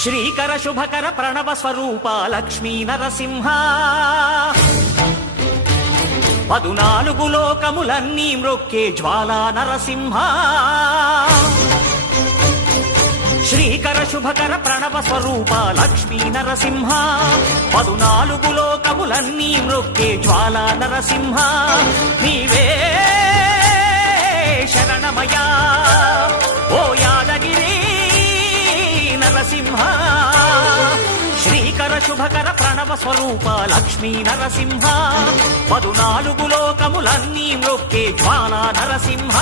శ్రీకర శుభకర ప్రణవ స్వరూప లక్ష్మీ నరసింహ 14 లోకములన్నీ మ్రొక్కే జ్వాలా నరసింహ శ్రీకర శుభకర ప్రణవ స్వరూప లక్ష్మీ నరసింహ 14 లోకములన్నీ మ్రొక్కే జ్వాలా నరసింహ నీవే శరణమయా ఓ యాదగిరి నరసింహ శ్రీకర శుభకర ప్రణవ స్వరూప లక్ష్మీ నరసింహ 14 లోకములన్నీ మ్రొక్కే జ్వాలా నరసింహ